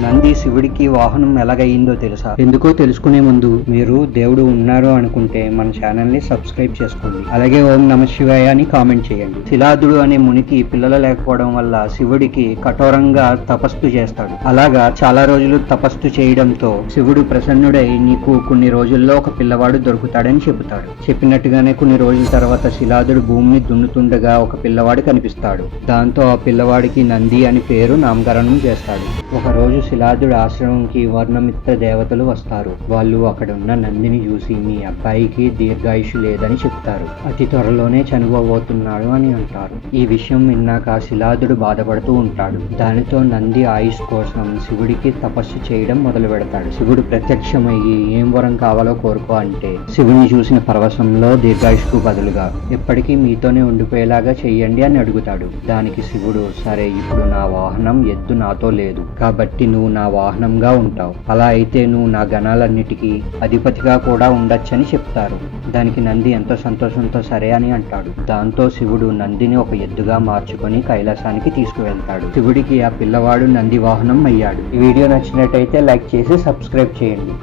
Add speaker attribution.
Speaker 1: నంది శివుడికి వాహనం ఎలాగయ్యిందో తెలుసా? ఎందుకో తెలుసుకునే ముందు మీరు దేవుడు ఉన్నారు అనుకుంటే మన ఛానల్ని సబ్స్క్రైబ్ చేసుకోండి. అలాగే ఓం నమ శివాయ అని కామెంట్ చేయండి. శిలాదుడు అనే మునికి పిల్లలు లేకపోవడం వల్ల శివుడికి కఠోరంగా తపస్సు చేస్తాడు. అలాగా చాలా రోజులు తపస్సు చేయడంతో శివుడు ప్రసన్నుడై నీకు కొన్ని రోజుల్లో ఒక పిల్లవాడు దొరుకుతాడని చెబుతాడు. చెప్పినట్టుగానే కొన్ని రోజుల తర్వాత శిలాదుడు భూమిని దున్నుతుండగా ఒక పిల్లవాడు కనిపిస్తాడు. దాంతో ఆ పిల్లవాడికి నంది అని పేరు నామకరణం చేస్తాడు. ఒక రోజు శిలాదుడు ఆశ్రమంకి వర్ణమిత్ర దేవతలు వస్తారు. వాళ్ళు అక్కడున్న నందిని చూసి మీ అబ్బాయికి దీర్ఘాయుషు లేదని చెప్తారు. అతి త్వరలోనే చనిపోబోతున్నాడు అని అంటారు. ఈ విషయం విన్నాక శిలాదుడు బాధపడుతూ ఉంటాడు. దానితో నంది ఆయుష్ కోసం శివుడికి తపస్సు చేయడం మొదలు పెడతాడు. శివుడు ప్రత్యక్షమయ్యి ఏం వరం కావాలో కోరుకో అంటే శివుని చూసిన పరవశంలో దీర్ఘాయుష్కు బదులుగా ఎప్పటికీ మీతోనే ఉండిపోయేలాగా చెయ్యండి అని అడుగుతాడు. దానికి శివుడు సరే ఇప్పుడు నా వాహనం ఎద్దు నాతో లేదు. కాబట్టి నువ్వు నా వాహనంగా ఉంటావు. అలా అయితే నువ్వు నా గణాలన్నిటికీ అధిపతిగా కూడా ఉండొచ్చని చెప్తారు. దానికి నంది ఎంతో సంతోషంతో సరే అని అంటాడు. దాంతో శివుడు నందిని ఒక ఎద్దుగా మార్చుకొని కైలాసానికి తీసుకువెళ్తాడు. శివుడికి ఆ పిల్లవాడు నంది వాహనం అయ్యాడు. ఈ వీడియో నచ్చినట్టయితే లైక్ చేసి సబ్స్క్రైబ్ చేయండి.